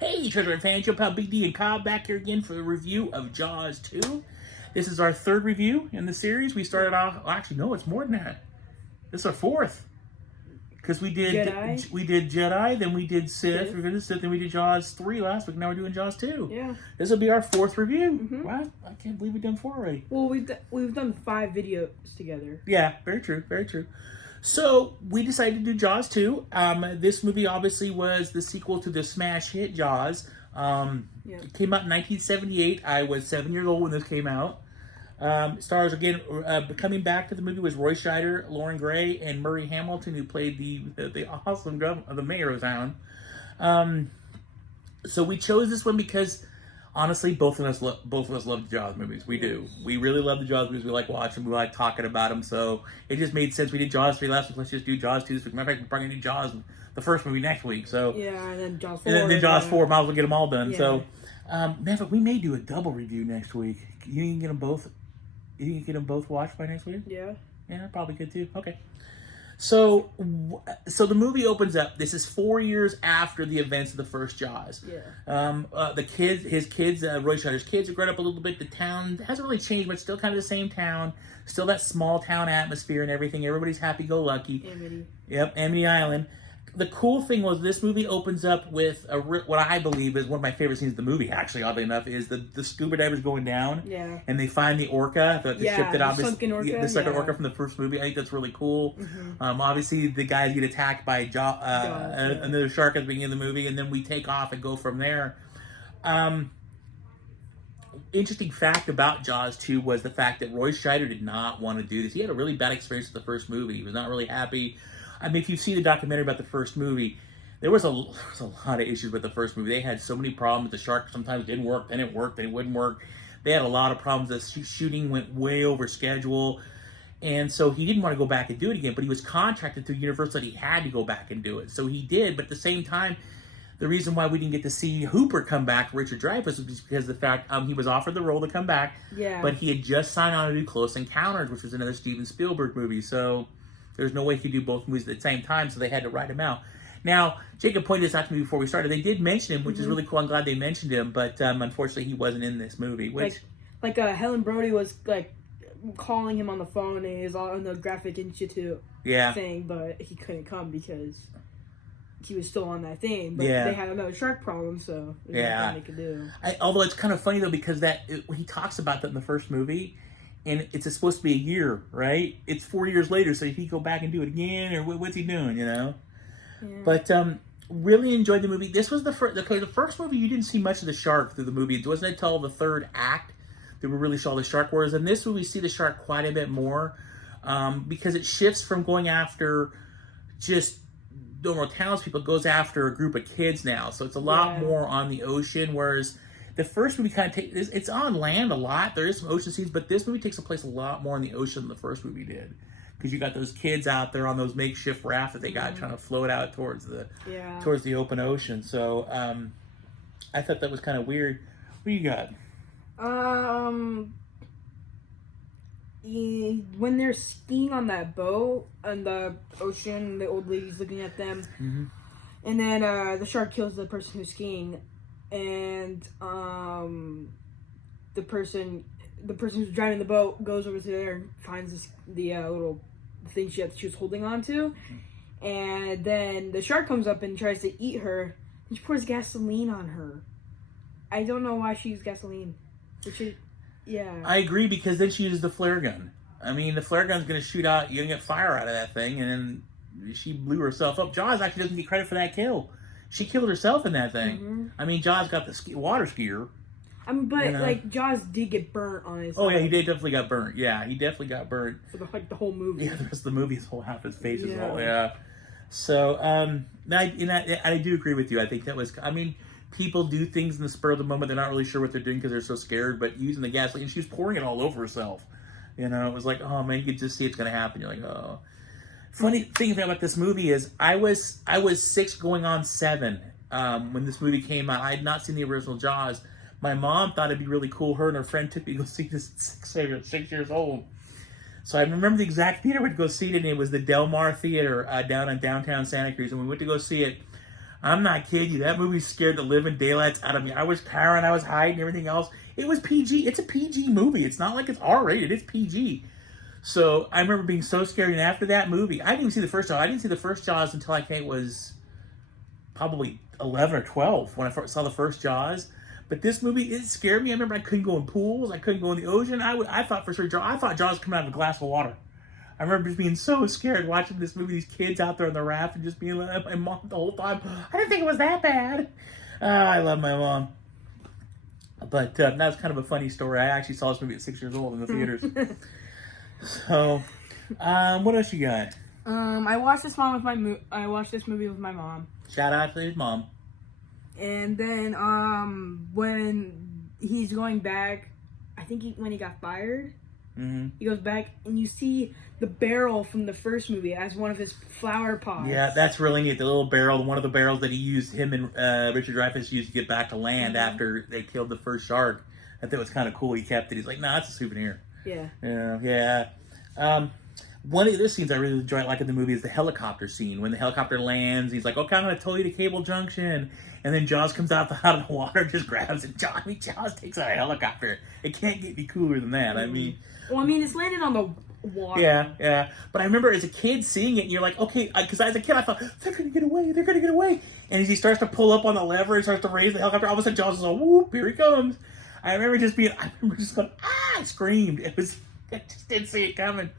Hey, treasure fans, your pal Big D and Cobb back here again for the review of Jaws 2. This is our third review in the series. We started off, well, actually, no, it's more than that. This is our fourth. Because we did Jedi, then we did Sith, we did Sith, then we did Jaws 3 last week. Now we're doing Jaws 2. Yeah. This will be our fourth review. Wow, I can't believe we've done 4 already. Well, we've done 5 videos together. Yeah, very true, very true. So, we decided to do Jaws 2. This movie obviously was the sequel to the smash hit Jaws. It came out in 1978. I was 7 years old when this came out. Stars, again, coming back to the movie was Roy Scheider, Lauren Gray, and Murray Hamilton, who played the awesome the mayor of town. So we chose this one because, honestly, both of us love the Jaws movies. We do. We really love the Jaws movies. We like watching them. We like talking about them. So it just made sense. We did Jaws 3 last week. Let's just do Jaws 2 this week. Matter of fact, we're probably going to do Jaws, the first movie, next week. So yeah, and then Jaws 4. And then Jaws 4. Might as well get them all done. Yeah. So, man, we may do a double review next week. You can get them both. You can get them both watched by next week? Yeah. Yeah, probably could too. Okay. So the movie opens up. This is 4 years after the events of the first Jaws. Yeah. His kids, Roy Scheider's kids have grown up a little bit. The town hasn't really changed much. Still kind of the same town. Still that small town atmosphere and everything. Everybody's happy-go-lucky. Amity. Yep, Amity Island. The cool thing was this movie opens up with what I believe is one of my favorite scenes of the movie, actually, oddly enough, is the scuba divers going down. Yeah. And they find the orca, the ship that obviously... sunken orca. The second orca from the first movie. I think that's really cool. Obviously, the guys get attacked by another shark at the beginning of the movie, and then we take off and go from there. Interesting fact about Jaws 2 was the fact that Roy Scheider did not want to do this. He had a really bad experience with the first movie. He was not really happy. I mean, if you see the documentary about the first movie, there was a lot of issues with the first movie. They had so many problems. The shark sometimes didn't work, then it worked, then it wouldn't work. They had a lot of problems. The shooting went way over schedule. And so he didn't want to go back and do it again, but he was contracted through Universal that he had to go back and do it. So he did, but at the same time, the reason why we didn't get to see Hooper come back, Richard Dreyfuss, was because of the fact he was offered the role to come back, but he had just signed on to do Close Encounters, which was another Steven Spielberg movie. So there's no way he could do both movies at the same time, so they had to write him out. Now, Jacob pointed this out to me before we started. They did mention him, which is really cool. I'm glad they mentioned him, but unfortunately, he wasn't in this movie. Which, Helen Brody was calling him on the phone, and he was on the Graphic Institute thing, but he couldn't come because he was still on that thing. But they had another shark problem, so there's nothing they could do. Although it's kind of funny though, because he talks about that in the first movie. And it's supposed to be a year, right? It's 4 years later, so if he go back and do it again, or what's he doing, you know? Yeah. But really enjoyed the movie. This was the first movie you didn't see much of the shark through the movie. It wasn't until the third act that we really saw the shark. Whereas in this movie, we see the shark quite a bit more because it shifts from going after just normal townspeople, goes after a group of kids now. So it's a lot more on the ocean, whereas the first movie kind of it's on land a lot. There is some ocean scenes, but this movie takes place a lot more in the ocean than the first movie did. Because you got those kids out there on those makeshift rafts that they got trying to float out towards the open ocean. So I thought that was kind of weird. What do you got? When they're skiing on that boat on the ocean, the old lady's looking at them, and then the shark kills the person who's skiing. And the person who's driving the boat goes over to there and finds the little thing she was holding on to, and then the shark comes up and tries to eat her, and she pours gasoline on her. I don't know why she used gasoline. I agree, because then she uses the flare gun. I mean, the flare gun's going to shoot out, you're going to get fire out of that thing, and then she blew herself up. Jaws actually doesn't get credit for that kill. She killed herself in that thing. I mean, Jaws got the water skier. But Jaws did get burnt on his. Oh yeah, he definitely got burnt. Yeah, he definitely got burnt for the whole movie. Yeah, the rest of the movie, his whole half his face is all So I do agree with you. I think that was. I mean, people do things in the spur of the moment. They're not really sure what they're doing because they're so scared. But using the gasoline, she was pouring it all over herself. You know, it was like, oh man, you could just see it's going to happen. You're like, oh. Funny thing about this movie is I was 6 going on 7 when this movie came out. I had not seen the original Jaws. My mom thought it'd be really cool. Her and her friend took me to go see this at 6 years old. So I remember the exact theater we'd go see it in. It was the Del Mar Theater down in downtown Santa Cruz. And we went to go see it. I'm not kidding you. That movie scared the living daylights out of me. I was cowering, I was hiding, everything else. It was PG. It's a PG movie. It's not like it's R-rated. It's PG. So I remember being so scared. And after that movie, I didn't even see the first Jaws. I didn't see the first Jaws until I think it was probably 11 or 12 when I first saw the first Jaws. But this movie, it scared me. I remember I couldn't go in pools. I couldn't go in the ocean. I thought for sure I thought Jaws was coming out of a glass of water. I remember just being so scared watching this movie. These kids out there on the raft and just being like, my mom the whole time. I didn't think it was that bad. I love my mom. But that was kind of a funny story. I actually saw this movie at 6 years old in the theaters. So, what else you got? I watched this movie with my mom. Shout out to his mom. And then when he's going back, I think when he got fired, he goes back and you see the barrel from the first movie as one of his flower pots. Yeah, that's really neat. The little barrel, one of the barrels that he used, him and Richard Dreyfuss used to get back to land after they killed the first shark. I thought it was kind of cool. He kept it. He's like, nah, it's a souvenir. Yeah. Yeah. One of the other scenes I really enjoy in the movie is the helicopter scene. When the helicopter lands, he's like, okay, I'm going to tow you to Cable Junction. And then Jaws comes out of the water and just grabs it. Jaws takes out a helicopter. It can't get any cooler than that. I mean... Well, it's landed on the water. Yeah. But I remember as a kid seeing it, and you're like, okay, because as a kid I thought, they're going to get away. And as he starts to pull up on the lever and starts to raise the helicopter, all of a sudden Jaws is like, whoop, here he comes. I remember just going, I screamed. I just didn't see it coming.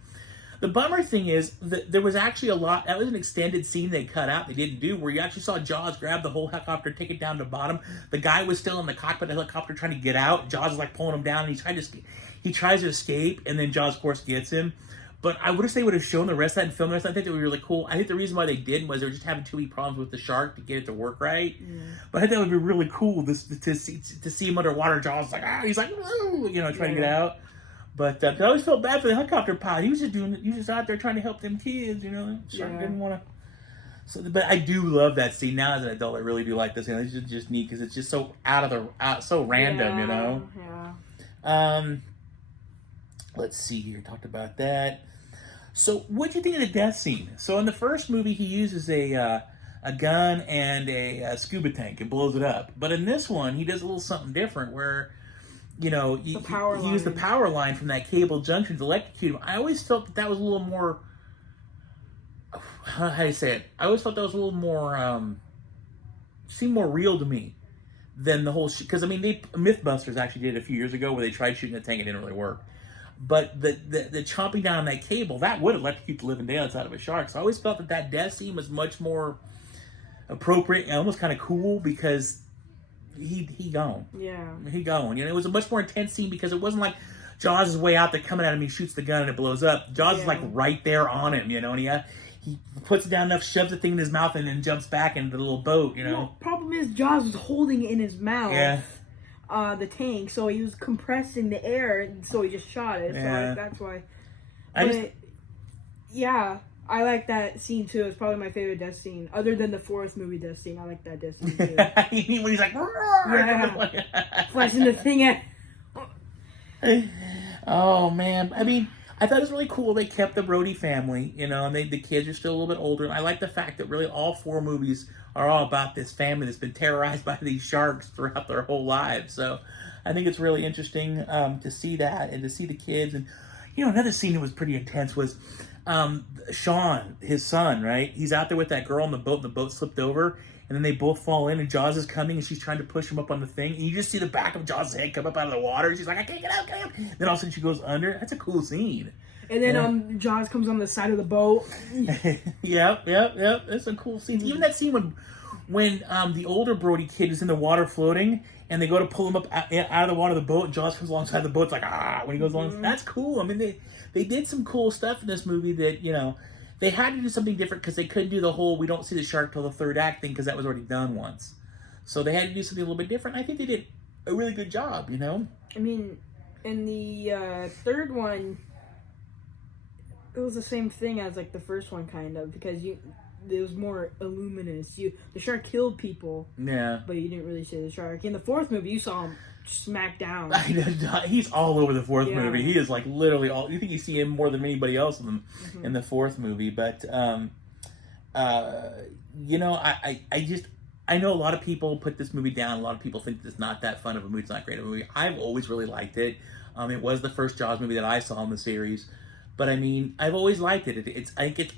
The bummer thing is that there was actually that was an extended scene they cut out, they didn't do, where you actually saw Jaws grab the whole helicopter, take it down to the bottom. The guy was still in the cockpit of the helicopter trying to get out. Jaws is like pulling him down, and he tries to escape, and then Jaws, of course, gets him. But I wish they would have shown the rest of that and filmed the rest. I think that would be really cool. I think the reason why they didn't was they were just having too many problems with the shark to get it to work right. Yeah. But I think that would be really cool to see him underwater. Jaws like, he's like, trying to get out. But I always felt bad for the helicopter pilot. He was just out there trying to help them kids, Shark didn't want to. So, but I do love that scene now as an adult. I really do like this. It's just neat because it's just so so random, Yeah. Let's see here. Talked about that. So, what do you think of the death scene? So, in the first movie, he uses a gun and a scuba tank and blows it up. But in this one, he does a little something different where. He used the power line from that Cable Junction to electrocute him. I always felt that was a little more... How do you say it? I always felt that was a little more... seemed more real to me than the whole... Because, Mythbusters actually did it a few years ago where they tried shooting a tank and it didn't really work. But the chomping down on that cable, that would electrocute the living daylights out of a shark. So I always felt that death scene was much more appropriate and almost kind of cool because... He gone. Yeah. He gone. It was a much more intense scene because it wasn't like Jaws is way out there coming at him, he shoots the gun and it blows up. Jaws is like right there on him, and he puts it down enough, shoves the thing in his mouth, and then jumps back into the little boat, Well, problem is Jaws was holding it in his mouth. Yeah. The tank, so he was compressing the air, so he just shot it. Yeah. So that's why. Yeah. I like that scene too. It's probably my favorite death scene. Other than the fourth movie death scene, I like that death scene too. When he's like, flashing the thing at. Oh man! I thought it was really cool. They kept the Brody family, and the kids are still a little bit older. And I like the fact that really all four movies are all about this family that's been terrorized by these sharks throughout their whole lives. So I think it's really interesting to see that and to see the kids. And another scene that was pretty intense was. Sean, his son, right? He's out there with that girl on the boat, and the boat slipped over, and then they both fall in, and Jaws is coming, and she's trying to push him up on the thing, and you just see the back of Jaws' head come up out of the water, and she's like, I can't get out. Then all of a sudden she goes under. That's a cool scene. And then Jaws comes on the side of the boat. Yep. That's a cool scene. Even that scene when the older Brody kid is in the water floating, and they go to pull him up out of the water of the boat, and Jaws comes alongside the boat. It's like, when he goes along. That's cool. They did some cool stuff in this movie that, they had to do something different because they couldn't do the whole we don't see the shark till the third act thing because that was already done once. So they had to do something a little bit different. I think they did a really good job, in the third one, it was the same thing as like the first one kind of because it was more luminous. The shark killed people. Yeah. But you didn't really see the shark. In the fourth movie, you saw him smack down. He's all over the fourth movie. He is like literally all. You think you see him more than anybody else in the fourth movie, but I I know a lot of people put this movie down. A lot of people think it's not that fun of a movie. It's not great of a movie. I've always really liked it. It was the first Jaws movie that I saw in the series. But I mean, I've always liked it.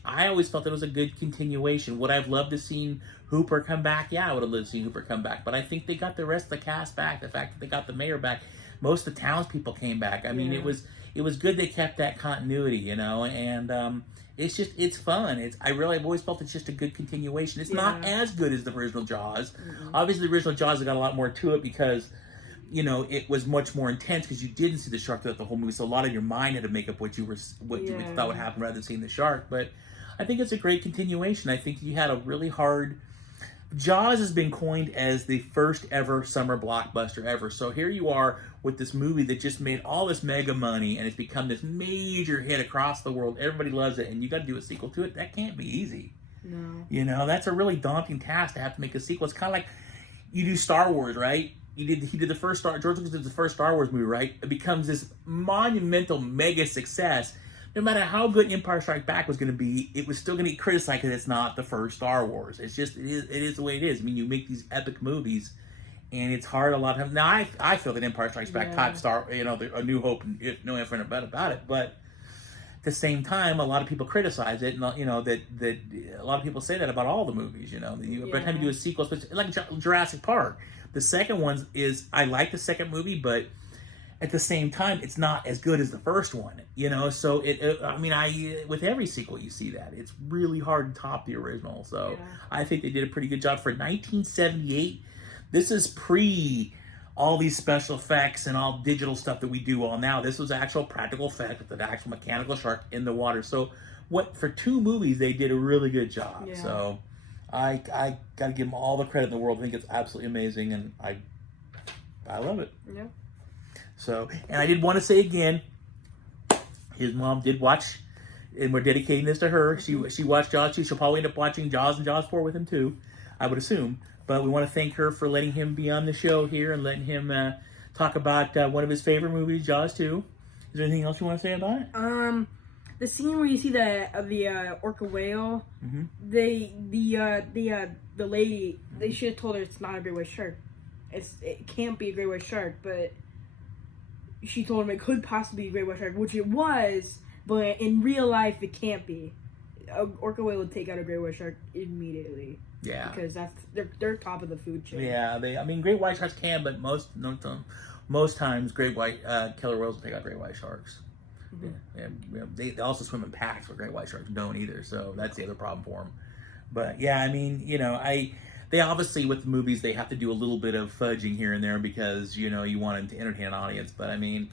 I always felt it was a good continuation. Would I've loved to seen Hooper come back? Yeah, I would have loved to see Hooper come back. But I think they got the rest of the cast back. The fact that they got the mayor back, most of the townspeople came back. I mean, it was good they kept that continuity, you know. And it's fun. I've always felt it's just a good continuation. It's not as good as the original Jaws. Mm-hmm. Obviously, the original Jaws got a lot more to it because, you know, it was much more intense because you didn't see the shark throughout the whole movie. So a lot of your mind had to make up what you thought would happen rather than seeing the shark. But I think it's a great continuation. I think you had a really hard... Jaws has been coined as the first ever summer blockbuster ever. So here you are with this movie that just made all this mega money and it's become this major hit across the world. Everybody loves it, and you got to do a sequel to it. That can't be easy. No. You know, that's a really daunting task to have to make a sequel. It's kind of like you do Star Wars, right? He did the first George Lucas did the first Star Wars movie, right? It becomes this monumental mega success. No matter how good Empire Strikes Back was going to be, it was still going to get criticized because it's not the first Star Wars. It's just it is the way it is. I mean, you make these epic movies, and it's hard a lot of times. Now, I feel that Empire Strikes Back topped A New Hope, and no ifs and buts about it. But at the same time, a lot of people criticize it, and you know that a lot of people say that about all the movies. You know, by the time you do a sequel, especially like Jurassic Park, the second one I like the second movie, but at the same time, it's not as good as the first one, you know. So with every sequel, you see that it's really hard to top the original. So I think they did a pretty good job for 1978. This is pre all these special effects and all digital stuff that we do all now. This was actual practical effect with an actual mechanical shark in the water. So for 2 movies, they did a really good job. Yeah. So I got to give them all the credit in the world. I think it's absolutely amazing, and I love it. Yeah. So, and I did want to say again, his mom did watch, and we're dedicating this to her. She watched Jaws 2. She'll probably end up watching Jaws and Jaws 4 with him too, I would assume. But we want to thank her for letting him be on the show here and letting him talk about one of his favorite movies, Jaws 2. Is there anything else you want to say about it? The scene where you see the orca whale, mm-hmm. The lady, they should have told her it's not a great white shark. It can't be a great white shark, but she told him it could possibly be a great white shark, which it was, but in real life it can't be. An orca whale would take out a great white shark immediately. Yeah, because they're top of the food chain. Yeah, great white sharks can, but most times great white killer whales will take out great white sharks. Mm-hmm. Yeah, they also swim in packs, where great white sharks don't either. So that's the other problem for them. But yeah, I mean, you know, they obviously, with the movies, they have to do a little bit of fudging here and there because, you know, you want them to entertain an audience. But, I mean,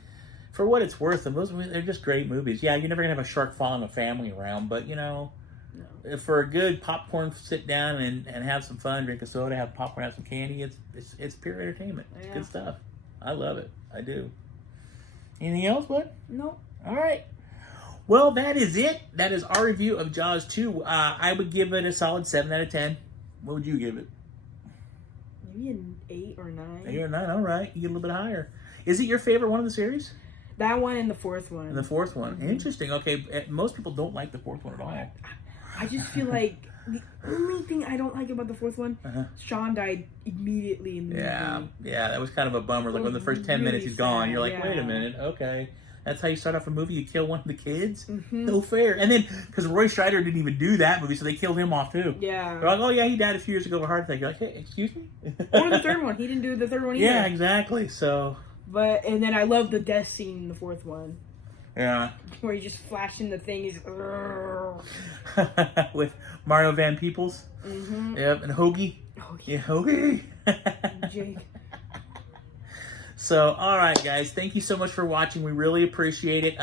for what it's worth, they're just great movies. Yeah, you're never going to have a shark following a family around, but, you know, for a good popcorn sit down and have some fun, drink a soda, have popcorn, have some candy, it's pure entertainment. It's good stuff. I love it. I do. Anything else, bud? No. All right. Well, that is it. That is our review of Jaws 2. I would give it a solid 7 out of 10. What would you give it? Maybe an 8 or 9. 8 or 9, all right. You get a little bit higher. Is it your favorite one of the series? That one and the fourth one. And the fourth one. Mm-hmm. Interesting. Okay, most people don't like the fourth one at all. I just feel like the only thing I don't like about the fourth one, Sean died immediately in the movie. Yeah, that was kind of a bummer. Like, when the first 10 minutes he's gone, you're like, wait a minute, okay. That's how you start off a movie? You kill one of the kids? Mm-hmm. No fair. And then, because Roy Scheider didn't even do that movie, so they killed him off too. Yeah. They're like, oh yeah, he died a few years ago of a heart attack. You're like, hey, excuse me? Or the third one. He didn't do the third one either. Yeah, exactly. So. And then I love the death scene in the fourth one. Yeah. Where he just flashed in the thing. He's with Mario Van Peebles. Mm-hmm. Yep, and Hoagie. Yeah, Hoagie. Jake. So, all right, guys. Thank you so much for watching. We really appreciate it.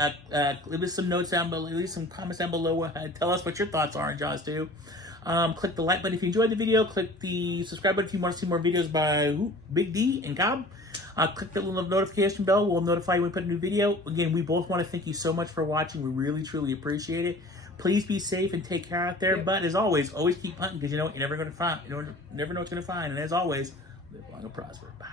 Leave us some notes down below. Leave some comments down below. Tell us what your thoughts are on Jaws 2. Click the like button if you enjoyed the video. Click the subscribe button if you want to see more videos by Big D and Cobb. Click the little notification bell. We'll notify you when we put a new video. Again, we both want to thank you so much for watching. We really, truly appreciate it. Please be safe and take care out there. Yep. But as always keep hunting, because you never know what's going to find. And as always, live long and prosper. Bye.